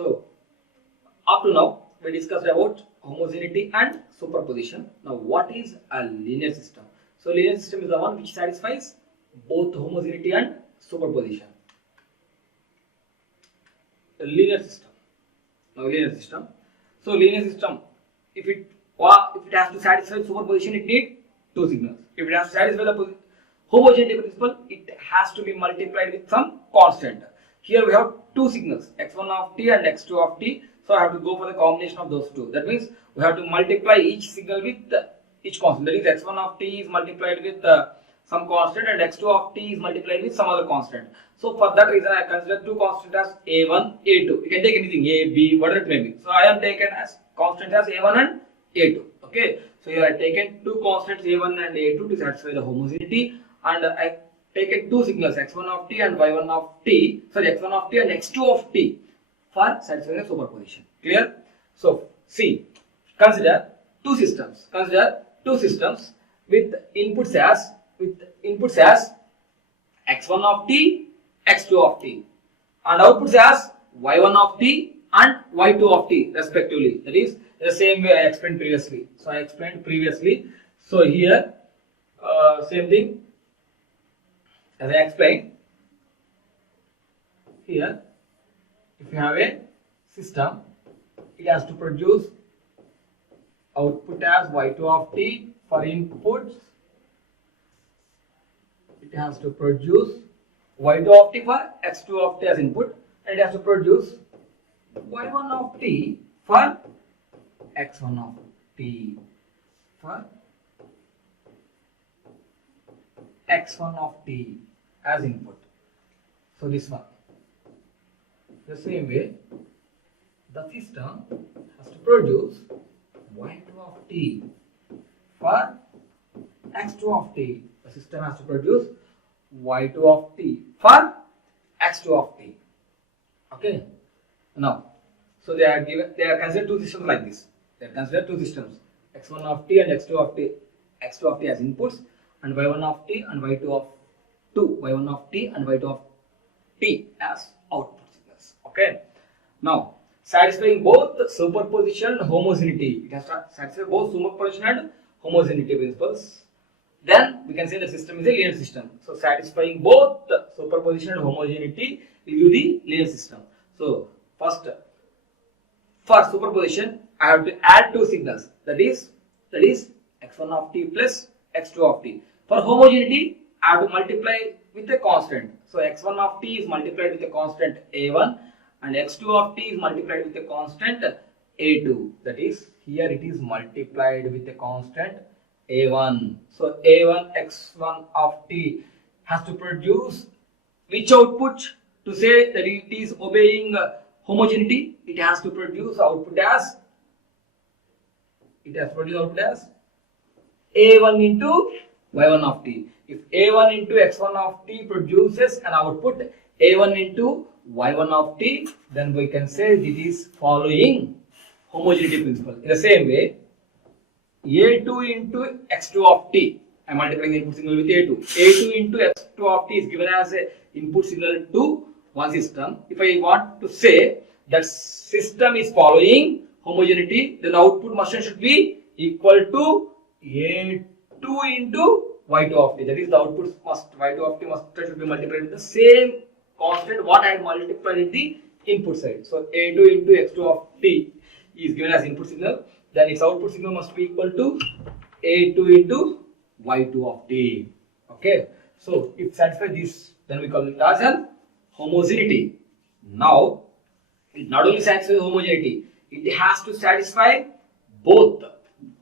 So up to now we discussed about homogeneity and superposition. Now what is a linear system? So linear system is the one which satisfies both homogeneity and superposition. A linear system. Now linear system. So linear system, if it has to satisfy superposition, it needs two signals. If it has to satisfy the homogeneity principle, it has to be multiplied with some constant. Here we have two signals, x1 of t and x2 of t. So I have to go for the combination of those two. That means we have to multiply each signal with each constant. That is x1 of t is multiplied with some constant and x2 of t is multiplied with some other constant. So for that reason I consider two constants as a1, a2. You can take anything, a, b, whatever it may be. So I am taken as constant as a1 and a2. Okay. So here I taken two constants a1 and a2 to satisfy the homogeneity, and I taken two signals x1 of t and y1 of t. Sorry, x1 of t and x2 of t for satisfying the superposition. Clear? So see, consider two systems. Consider two systems with inputs as x1 of t, x2 of t, and outputs as y1 of t and y2 of t respectively. That is the same way I explained previously. So I explained previously. So here same thing as I explained. Here if you have a system, it has to produce output as y2 of t for inputs. It has to produce y2 of t for x2 of t as input, and it has to produce y1 of t for x1 of t for x1 of t as input. So this one. The same way, the system has to produce y2 of t for x2 of t. The system has to produce y2 of t for x2 of t. Okay. Now, so they are considered two systems like this. They are considered two systems, x1 of t and x2 of t as inputs, and y1 of t and y2 of y1 of t and y2 of t as output signals. Okay. Now, satisfying both superposition and homogeneity. It has to satisfy both superposition and homogeneity principles. Then we can say the system is a linear system. So satisfying both the superposition and homogeneity will give the linear system. So first, for superposition, I have to add two signals. That is x1 of t plus x2 of t. For homogeneity, I have to multiply with a constant. So x1 of t is multiplied with a constant a1, and x2 of t is multiplied with a constant a2. That is, here it is multiplied with a constant a1. So a1 x1 of t has to produce which output? To say that it is obeying homogeneity, it has to produce output as a1 into y1 of t. If a1 into x1 of t produces an output a1 into y1 of t, then we can say this is following homogeneity principle. In the same way, a2 into x2 of t, I am multiplying the input signal with a2. a2 into x2 of t is given as an input signal to one system. If I want to say that system is following homogeneity, then the output should be equal to a2 into y2 of t. That is, the output y2 of t should be multiplied with the same constant what I had multiplied in the input side. So a2 into x2 of t is given as input signal. Then its output signal must be equal to a2 into y2 of t. Okay. So if satisfies this, then we call it as an homogeneity. Now, it not only satisfies homogeneity, it has to satisfy both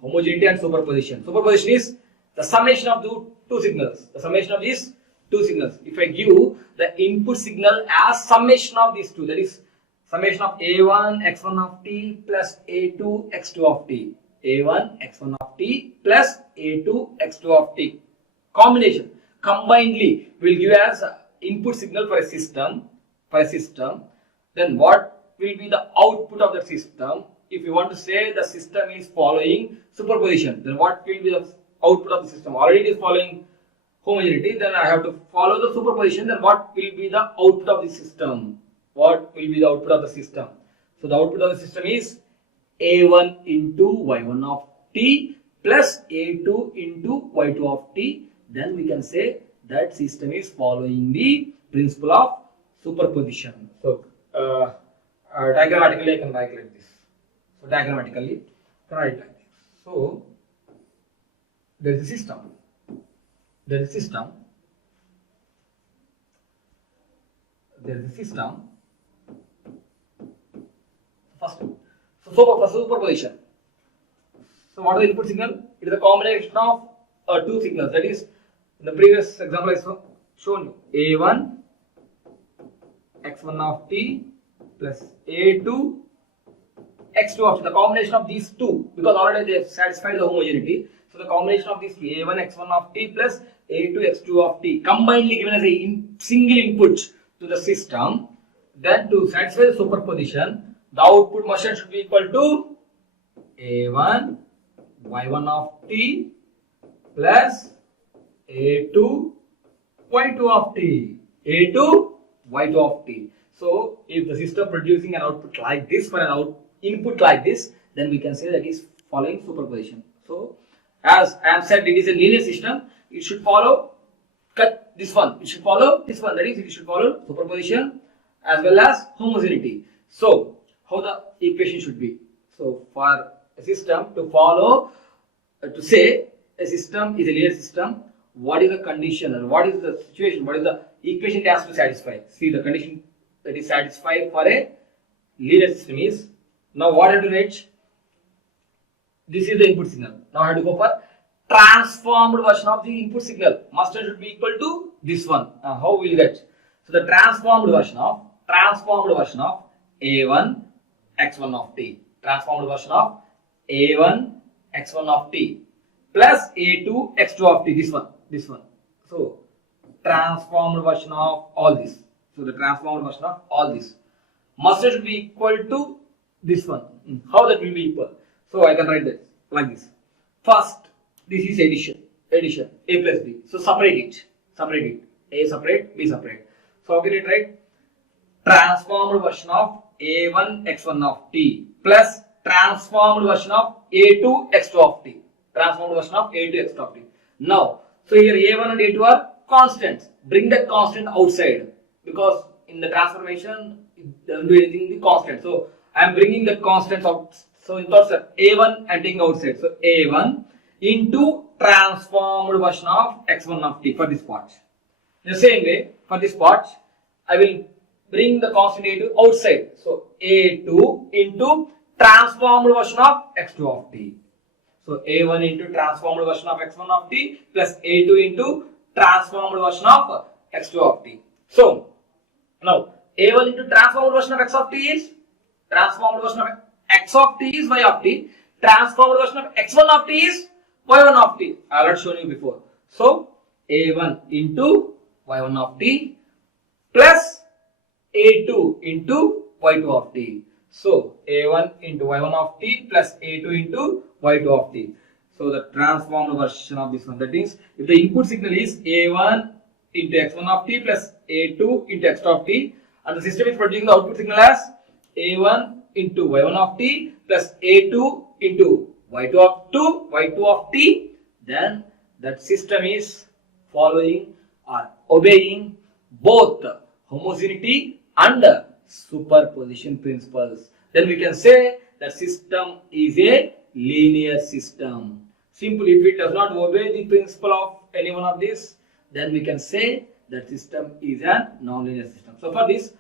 homogeneity and superposition. Superposition is the summation of the two signals. The summation of these two signals. If I give the input signal as summation of these two, that is summation of a1 x1 of t plus a2 x2 of t. a1 x1 of t plus a2 x2 of t. Combination combinedly will give as input signal for a system. Then what will be the output of the system? If you want to say the system is following superposition, then what will be the output of the system? Already it is following homogeneity, then I have to follow the superposition. Then what will be the output of the system? What will be the output of the system? So the output of the system is a1 into y1 of t plus a2 into y2 of t. Then we can say that system is following the principle of superposition. So diagrammatically I can write like this. So diagrammatically I can write like this. So there is a system. There is a system. There is a system. First, so for superposition. So what is the input signal? It is a combination of two signals. That is, in the previous example I shown you a1 x1 of t plus a2 x2 of t. The combination of these two, because already they have satisfied the homogeneity. So the combination of these two, a1 x1 of t plus a2 x2 of t, combinedly given as a single input to the system. Then to satisfy the superposition, the output motion should be equal to a1 y1 of t plus a2 y2 of t. a2 y2 of t. So if the system producing an output like this for an input like this, then we can say that is following superposition. So as I have said, it is a linear system. It should follow this one. It should follow this one. That is, it should follow superposition as well as homogeneity. So how the equation should be? So for a system to follow, to say a system is a linear system, what is the condition or what is the situation? What is the equation it has to satisfy? See, the condition that is satisfied for a linear system is, now what I have to write? This is the input signal. Now I have to go for transformed version of the input signal. Master should be equal to this one. How will you get? So the transformed version of a1 x1 of t. Transformed version of a1 x1 of t plus a2 x2 of t. This one. So transformed version of all this. So the transformed version of all this. Master should be equal to this one. How that will be equal? So I can write that like this. First, this is addition, a plus b. So separate it. A separate, b separate. So how can you write? Transformed version of a1 x1 of t plus transformed version of a2 x2 of t. Transformed version of a2 x2 of t. Now, so here a1 and a2 are constants. Bring that constant outside, because in the transformation it doesn't do anything in the constant. So I am bringing the constants out. So in thoughts, a1 I am taking outside. So a1 into transformed version of x1 of t for this part. In the same way, for this part, I will bring the constant a2 outside. So a2 into transformed version of x2 of t. So a1 into transformed version of x1 of t plus a2 into transformed version of x2 of t. So now a1 into transformed version of x of t is transformed version of x of t is y of t. Transformed version of x1 of t is y1 of t. I already shown you before. So a1 into y1 of t plus a2 into y2 of t. So a1 into y1 of t plus a2 into y2 of t. So the transformed version of this one, that is, if the input signal is a1 into x1 of t plus a2 into x2 of t, and the system is producing the output signal as a1 into y1 of t plus a2 into y2 of t, then that system is following or obeying both homogeneity and superposition principles. Then we can say that system is a linear system. Simply, if it does not obey the principle of any one of these, then we can say that system is a non-linear system. So for this,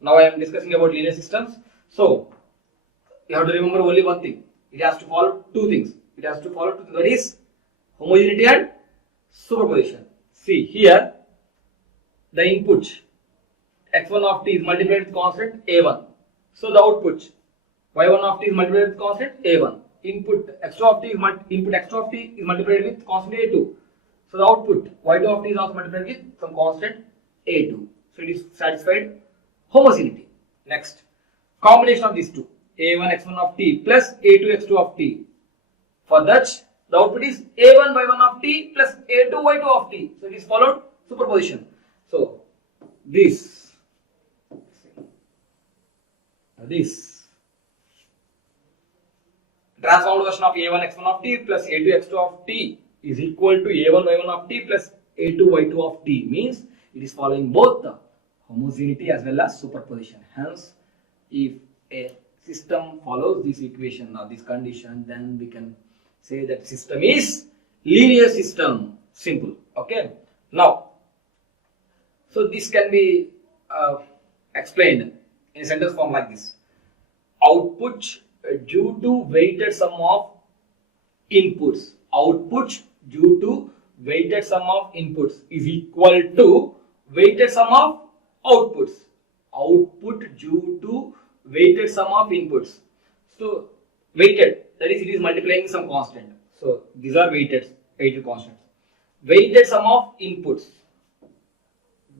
now I am discussing about linear systems. So you have to remember only one thing. It has to follow two things. It has to follow two things. That is homogeneity and superposition. See here, the input x1 of t is multiplied with constant a1. So the output y1 of t is multiplied with constant a1. Input x2 of t is multiplied with constant a2. So the output y2 of t is also multiplied with some constant a2. So it is satisfied homogeneity. Next, combination of these two, a1 x1 of t plus a2 x2 of t. For that, the output is a1 y1 of t plus a2 y2 of t. So it is followed superposition. So this version of a1 x1 of t plus a2 x2 of t is equal to a1 y1 of t plus a2 y2 of t, means it is following both the homogeneity as well as superposition. Hence, if a system follows this equation or this condition, then we can say that system is linear system. Simple. Okay. Now, so this can be explained in a sentence form like this: output due to weighted sum of inputs. Output due to weighted sum of inputs is equal to weighted sum of outputs. Output due to weighted sum of inputs. So weighted, that is, it is multiplying some constant. So these are weighted constants. Weighted sum of inputs.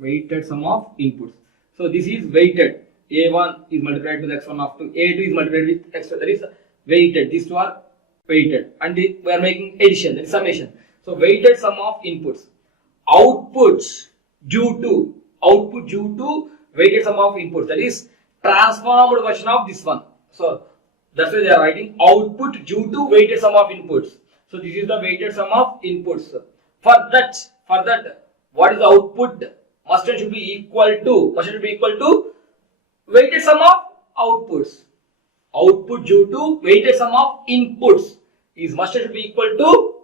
Weighted sum of inputs. So this is weighted. A1 is multiplied to the x1 of 2. A2 is multiplied with x2. That is weighted. These two are weighted. And we are making addition. That is summation. So weighted sum of inputs. Outputs due to weighted sum of inputs. That is transformed version of this one. So that's why they are writing output due to weighted sum of inputs. So this is the weighted sum of inputs. For that, what is the output? Must and should be equal to weighted sum of outputs. Output due to weighted sum of inputs is must and should be equal to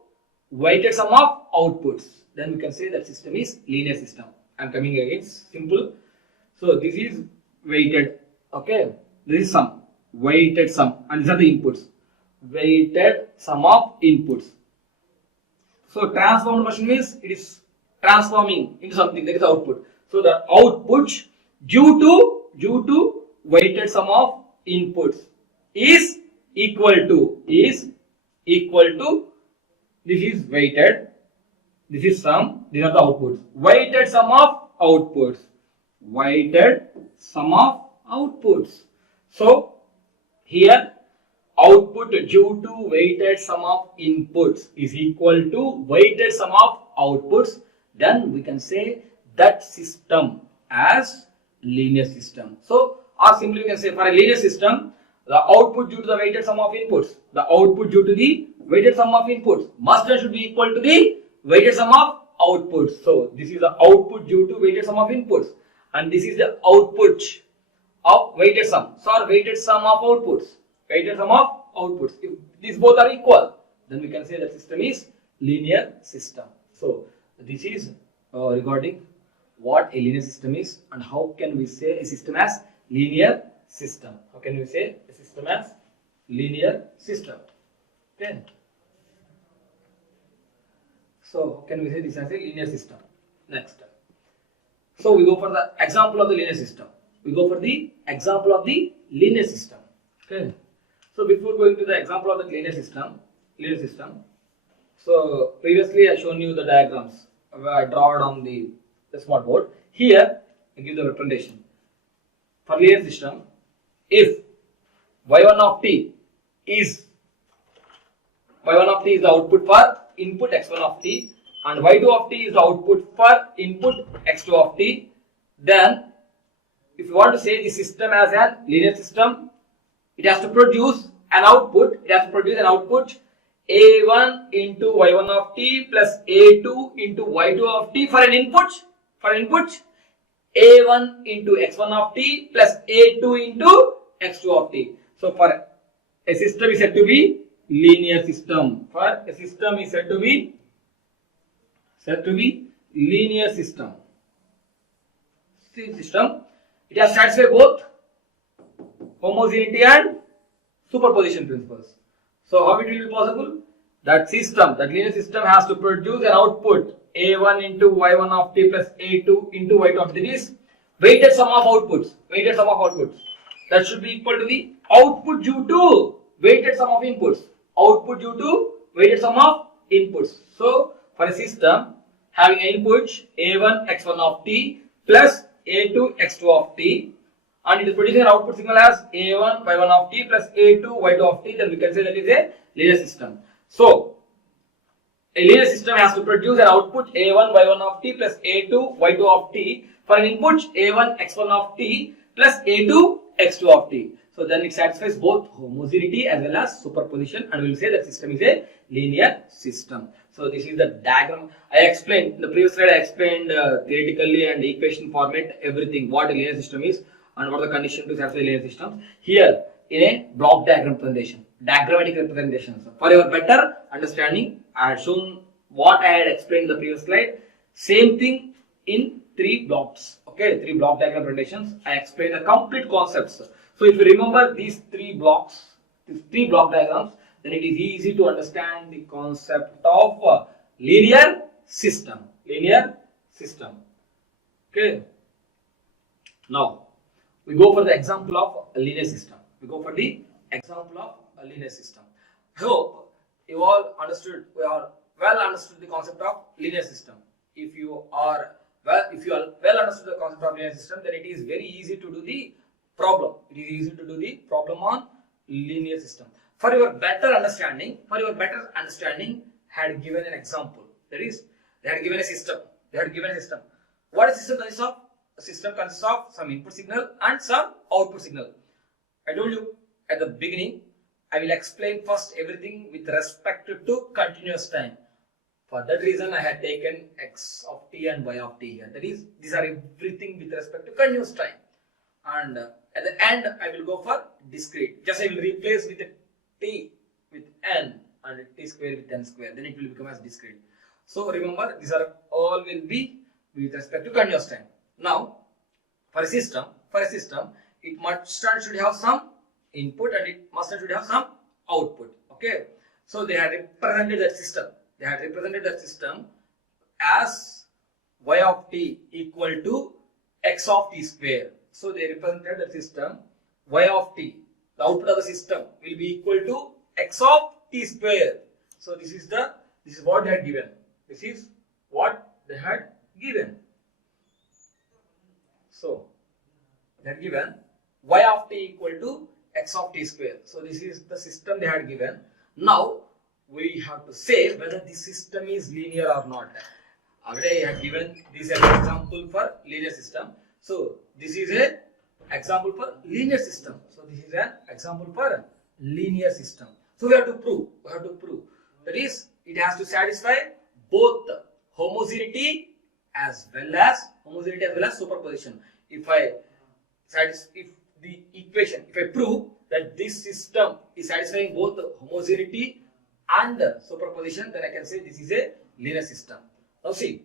weighted sum of outputs. Then we can say that system is linear system. I am coming again. Simple. So this is weighted. Okay. This is sum. Weighted sum. And these are the inputs. Weighted sum of inputs. So transformed version means it is transforming into something, that is output. So the output due to weighted sum of inputs is equal to this is weighted, this is sum, these are the outputs. Weighted sum of outputs. Weighted sum of outputs. So here output due to weighted sum of inputs is equal to weighted sum of outputs. Then we can say that system as linear system. So, or simply we can say for a linear system, the output due to the weighted sum of inputs, the output due to the weighted sum of inputs must and should be equal to the weighted sum of outputs. So, this is the output due to weighted sum of inputs, and this is the output of weighted sum. So, or weighted sum of outputs. Weighted sum of outputs. If these both are equal, then we can say the system is linear system. So, this is regarding what a linear system is and how can we say a system as linear system. How can we say a system as linear system? Okay. So, how can we say this as a linear system? Next. So, we go for the example of the linear system. Okay. So, before going to the example of the linear system, so previously I shown you the diagrams I draw it on the smart board. Here I give the representation. For linear system, if y1 of t is the output for input x1 of t and y2 of t is the output for input x2 of t, then if you want to say the system as a linear system, it has to produce an output. A1 into y1 of t plus a2 into y2 of t for an input. A1 into x1 of t plus a2 into x2 of t. So for a system is said to be linear system. For a system is said to be linear system. It has satisfied both homogeneity and superposition principles. So how it will be possible? That linear system has to produce an output a1 into y1 of t plus a2 into y2 of t. That is weighted sum of outputs. That should be equal to the output due to weighted sum of inputs. So for a system having inputs a1 x1 of t plus a2 x2 of t, and it is producing an output signal as a1 y1 of t plus a2 y2 of t, then we can say that is a linear system. So a linear system has to produce an output a1 y1 of t plus a2 y2 of t for an input a1 x1 of t plus a2 x2 of t. So then it satisfies both homogeneity as well as superposition, and we will say that system is a linear system. So this is the diagram. I explained in the previous slide. I explained theoretically and equation format everything what a linear system is and what are the condition to satisfy linear system. Here in a block diagram presentation, diagrammatic representations. For your better understanding, I had shown what I had explained in the previous slide. Same thing in 3 blocks. Okay, 3 block diagram presentations. I explained the complete concepts. So if you remember these 3 blocks, these 3 block diagrams, then it is easy to understand the concept of linear system. Linear system. Okay. Now we go for the example of a linear system. We go for the example of a linear system. I hope you all understood. We are well understood the concept of linear system. If you are well understood the concept of linear system, then it is very easy to do the problem. It is easy to do the problem on linear system. For your better understanding, had given an example. That is, they had given a system. What a system consists of? A system consists of some input signal and some output signal. I told you at the beginning, I will explain first everything with respect to continuous time. For that reason, I had taken x of t and y of t here. That is, these are everything with respect to continuous time. And at the end, I will go for discrete. Just I will replace with a t with n and t square with n square. Then it will become as discrete. So remember, these are all will be with respect to continuous time. Now, for a system, it must and should have some input and it must and should have some output. Okay. So they had represented that system. As y of t equal to x of t square. So they represented the system y of t. The output of the system will be equal to x of t square. So this is what they had given. So they had given y of t equal to x of t square. So this is the system they had given. Now we have to say whether this system is linear or not. Already I had given this as an example for linear system. So this is an example for linear system. So we have to prove. That is, it has to satisfy both homogeneity as well as superposition. If I prove that this system is satisfying both homogeneity and superposition, then I can say this is a linear system. Now see,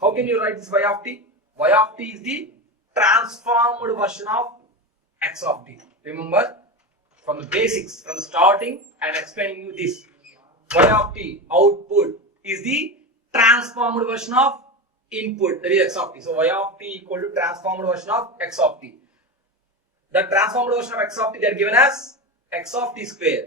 how can you write this y of t? Y of t is the transformed version of x of t. Remember, from the basics, from the starting, I am explaining you this. Y of t output is the transformed version of input, that is x of t. So y of t equal to transformed version of x of t. The transformed version of x of t they are given as x of t square.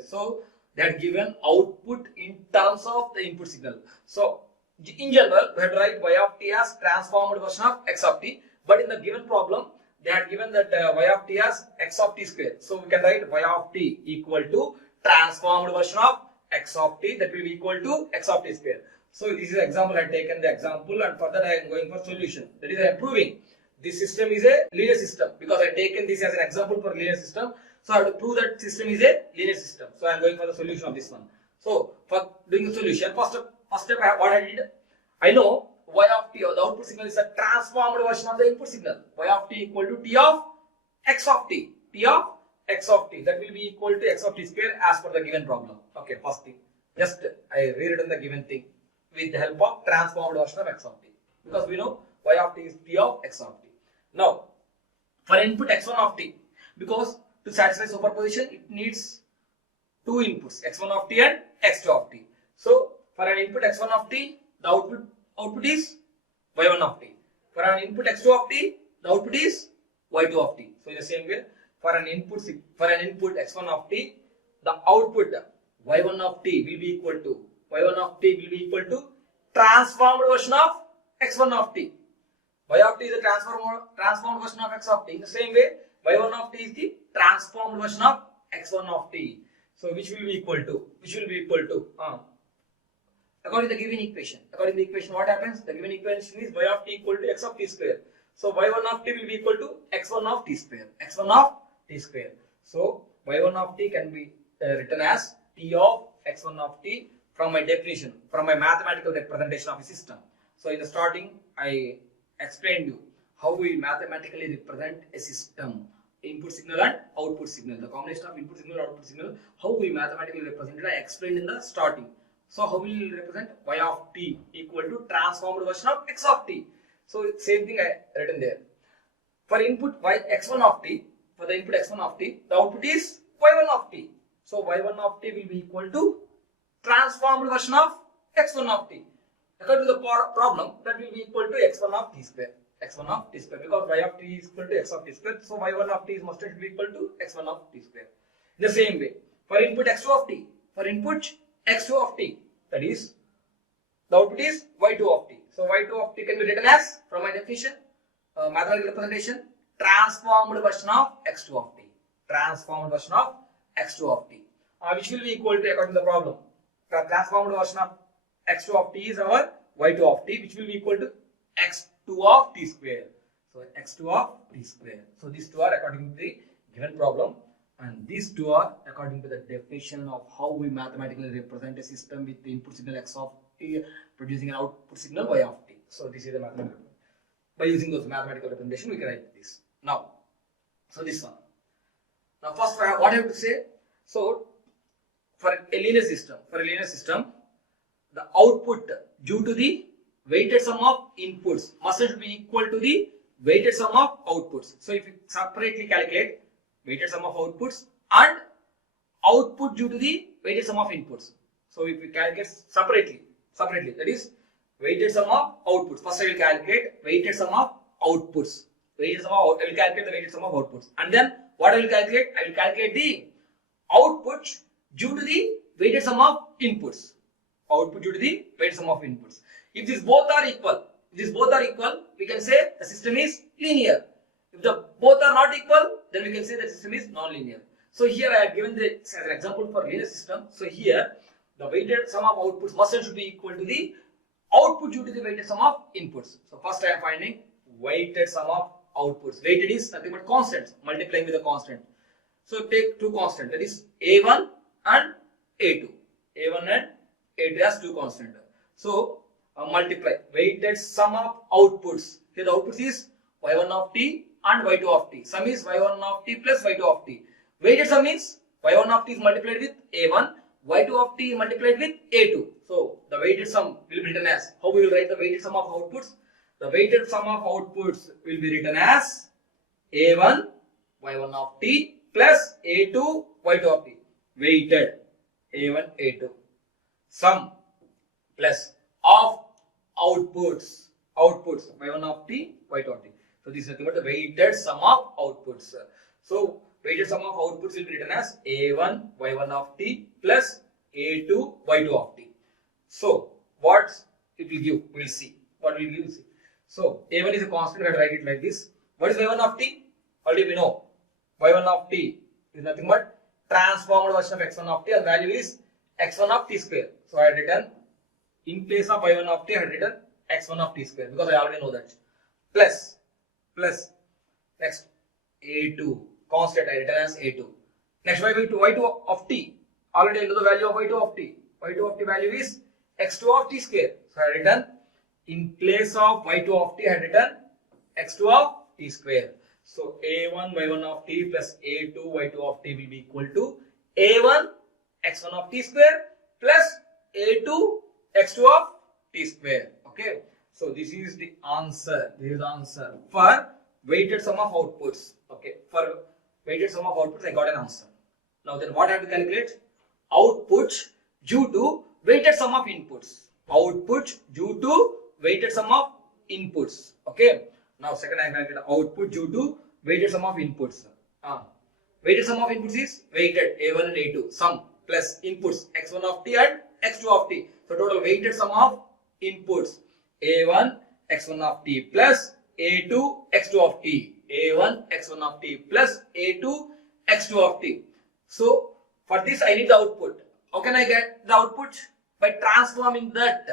So they are given output in terms of the input signal. So in general, we had to write y of t as transformed version of x of t. But in the given problem, they had given that y of t as x of t square. So we can write y of t equal to transformed version of x of t, that will be equal to x of t square. So this is an example. I have taken the example, and for that I am going for solution. That is, I am proving this system is a linear system because I have taken this as an example for linear system. So I have to prove that system is a linear system. So I am going for the solution of this one. So for doing the solution, first step what I did, I know y of t, or the output signal, is a transformed version of the input signal. Y of t equal to t of x of t. That will be equal to x of t square as per the given problem. Okay, first thing. Just I rewritten the given thing with the help of transformed version of x of t. Because we know y of t is t of x of t. Now, for input x1 of t, because to satisfy superposition, it needs two inputs, x1 of t and x2 of t. So, for an input x1 of t, the output is y1 of t. For an input x2 of t, the output is y2 of t. So, in the same way, for an input x1 of t, the output y1 of t will be equal to transformed version of x1 of t. Y of t is the transformed version of x of t. In the same way, y1 of t is the transformed version of x1 of t. So which will be equal to? According to the given equation. What happens? The given equation is y of t equal to x of t square. So y1 of t will be equal to x1 of t square. x1 of t square. So y1 of t can be written as t of x1 of t from my definition, from my mathematical representation of a system. So in the starting, I explained you how we mathematically represent a system, input signal and output signal, the combination of input signal and output signal, how we mathematically represent it, I explained in the starting. So how we will represent y of t equal to transformed version of x of t. So same thing I written there. For input x1 of t, for the input x1 of t, the output is y1 of t. So y1 of t will be equal to transformed version of x1 of t. According to the problem, that will be equal to x1 of t square. x1 of t square, because y of t is equal to x of t square. So y1 of t must be equal to x1 of t square. In the same way, for input x2 of t, for input x2 of t, that is, the output is y2 of t. So y2 of t can be written as, from my definition, mathematical representation, transformed version of x2 of t. Transformed version of x2 of t, which will be equal to, according to the problem, the transformed version of x2 of t is our y2 of t, which will be equal to x2 of t square. So x2 of t square. So these two are according to the given problem, and these two are according to the definition of how we mathematically represent a system with the input signal x of t producing an output signal y of t. So this is the mathematical. By using those mathematical representation, we can write this. Now, so this one. Now first, what I have to say. So for a linear system, the output due to the weighted sum of inputs must be equal to the weighted sum of outputs. So if you separately calculate weighted sum of outputs and output due to the weighted sum of inputs. So if you calculate separately, that is weighted sum of outputs. First I will calculate weighted sum of outputs. I will calculate the weighted sum of outputs. And then what I will calculate? I will calculate the output due to the weighted sum of inputs. Output due to the weighted sum of inputs. If these both are equal, we can say the system is linear. If the both are not equal, then we can say the system is non-linear. So here I have given this as an example for linear system. So here the weighted sum of outputs must should be equal to the output due to the weighted sum of inputs. So first I am finding weighted sum of outputs. Weighted is nothing but constants, multiplying with a constant. So take two constants, that is A1 and A2. A1 and A2 as two constants. So multiply weighted sum of outputs. Here the outputs is y1 of t and y2 of t. Sum is y1 of t plus y2 of t. Weighted sum means y1 of t is multiplied with a1, y2 of t multiplied with a2. So the weighted sum will be written as, how we will write the weighted sum of outputs? The weighted sum of outputs will be written as a1 y1 of t plus a2 y2 of t. Weighted a1 a2 sum plus of outputs y1 of t y2 of t. So this is nothing but the weighted sum of outputs. So weighted sum of outputs will be written as a1 y1 of t plus a2 y2 of t. So what it will give, we will see. What will give? See. So a1 is a constant. We have to write it like this. What is y1 of t? Already we know. y1 of t is nothing but transformed version of x1 of t, and value is x1 of t square. So I had written, in place of y1 of t, I had written x1 of t square, because I already know that. Plus next a2 constant, I written as a2. Next y2 of t. Already I know the value of y2 of t. y2 of t value is x2 of t square. So I had written, in place of y2 of t, I had written x2 of t square. So a1 y1 of t plus a2 y2 of t will be equal to a1 x1 of t square plus a2 x2 of t square. Okay. So this is the answer. This is the answer for weighted sum of outputs. Okay. For weighted sum of outputs, I got an answer. Now then, what I have to calculate? Output due to weighted sum of inputs. Output due to weighted sum of inputs. Okay. Now second I calculate output due to weighted sum of inputs. Weighted sum of inputs is weighted a1 and a2 sum plus inputs x1 of t and x2 of t. So total weighted sum of inputs a1 x1 of t plus a2 x2 of t. a1 x1 of t plus a2 x2 of t. So for this I need the output. How can I get the output? By transforming that.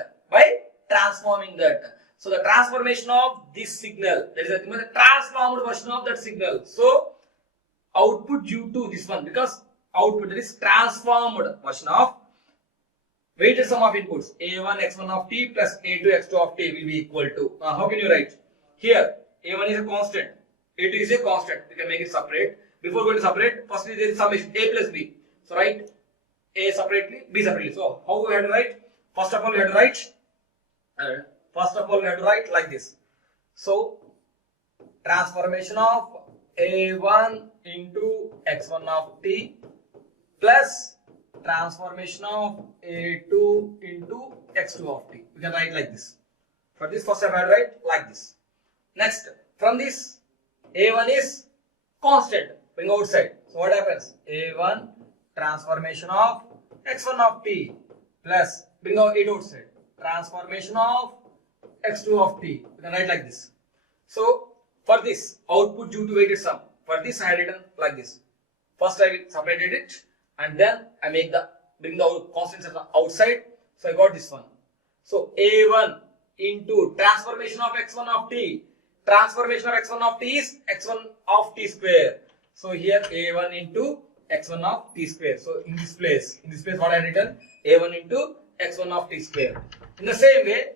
So the transformation of this signal, that is the transformed version of that signal. So output due to this one, because output, that is transformed version of weighted sum of inputs a1 x1 of t plus a2 x2 of t will be equal to, how can you write? Here a1 is a constant, a2 is a constant, we can make it separate. Before going to separate, firstly there is summation a plus b, so write a separately, b separately. So how we have to write? First of all we have to write like this. So transformation of a1 into x1 of t plus transformation of a2 into x2 of t. We can write like this. For this first step I will write like this. Next, from this a1 is constant, bring outside. So what happens? a1 transformation of x1 of t plus, bring out it outside, transformation of x2 of t. We can write like this. So for this output due to weighted sum, for this I had written like this. First I separated it and then I bring the constants outside. So I got this one. So a1 into transformation of x1 of t. Transformation of x1 of t is x1 of t square. So here a1 into x1 of t square. So in this place what I have written? a1 into x1 of t square. In the same way,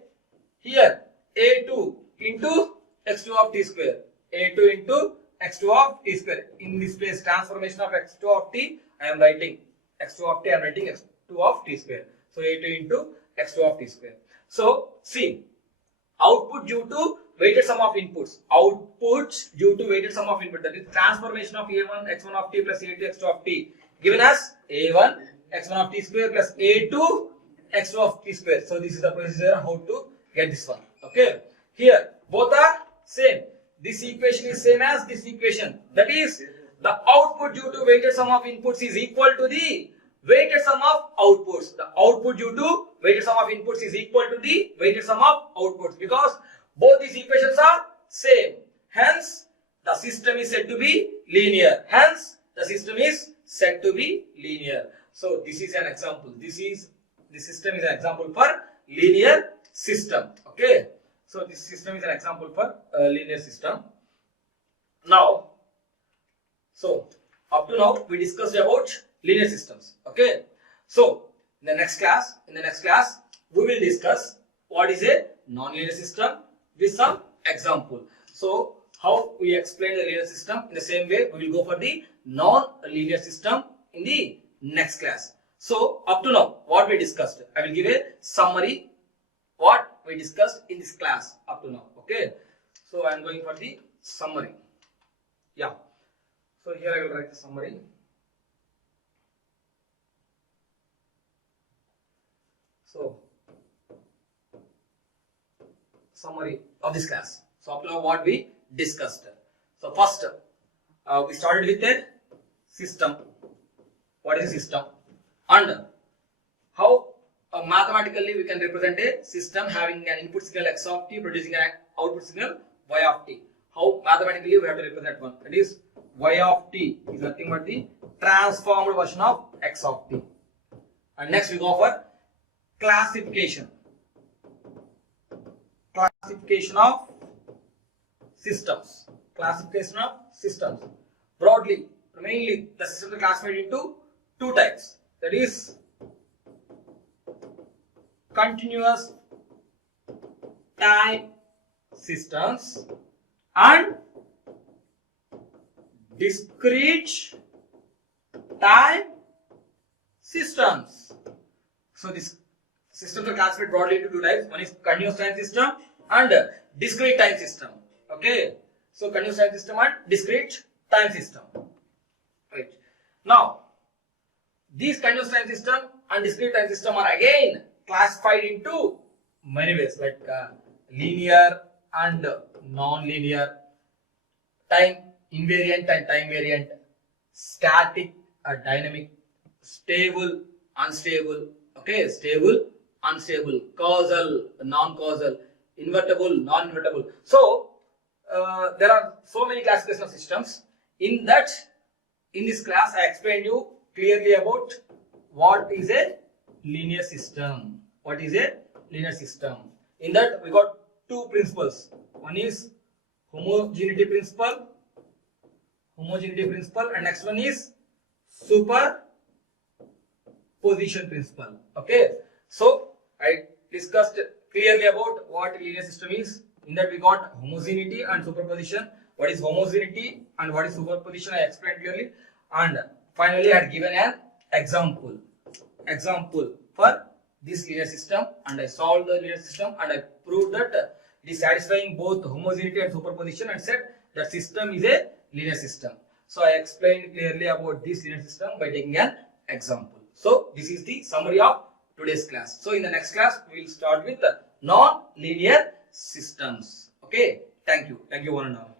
here a2 into x2 of t square. a2 into x2 of t square. In this place, transformation of x2 of t, I am writing x2 of t, I am writing x2 of t square. So a2 into x2 of t square. So see, output due to weighted sum of inputs. Outputs due to weighted sum of input, that is transformation of a1 x1 of t plus a2 x2 of t, given as a1 x1 of t square plus a2 x2 of t square. So this is the procedure how to get this one. Okay. Here both are same. This equation is same as this equation. That is, the output due to weighted sum of inputs is equal to the weighted sum of outputs. The output due to weighted sum of inputs is equal to the weighted sum of outputs, because both these equations are same. Hence, the system is said to be linear. So this is an example. This system is an example for linear system. Okay. So this system is an example for a linear system. Now, so up to now we discussed about linear systems. Okay. So in the next class we will discuss what is a non-linear system with some example. So how we explain the linear system, in the same way we will go for the non-linear system in the next class. So up to now what we discussed, I will give a summary what we discussed in this class up to now. Okay. So I am going for the summary. Yeah. So here I will write the summary. So summary of this class. So up to now what we discussed. So first we started with a system. What is a system? And how mathematically we can represent a system having an input signal x of t producing an output signal y of t. How mathematically we have to represent one? That is, y of t is nothing but the transformed version of x of t. And next we go for classification. Classification of systems. Broadly, mainly the systems are classified into two types. That is, continuous time systems and discrete time systems. So this systems are classified broadly into two types. One is continuous time system and discrete time system. Okay. So continuous time system and discrete time system. Right. Now, these continuous time system and discrete time system are again classified into many ways, like linear and non-linear, time invariant and time variant, static or dynamic, stable, unstable. Okay, stable, unstable, causal, non-causal, invertible, non-invertible. So there are so many classification of systems. In this class I explained you clearly about what is a linear system. In that we got two principles. One is homogeneity principle, and next one is superposition principle. Okay, so I discussed clearly about what linear system is. In that we got homogeneity and superposition. What is homogeneity and what is superposition I explained clearly, and finally I had given an example for this linear system, and I solved the linear system and I proved that it is satisfying both homogeneity and superposition, and said that system is a linear system. So I explained clearly about this linear system by taking an example. So this is the summary of today's class. So in the next class we will start with non-linear systems. Okay, thank you one and all.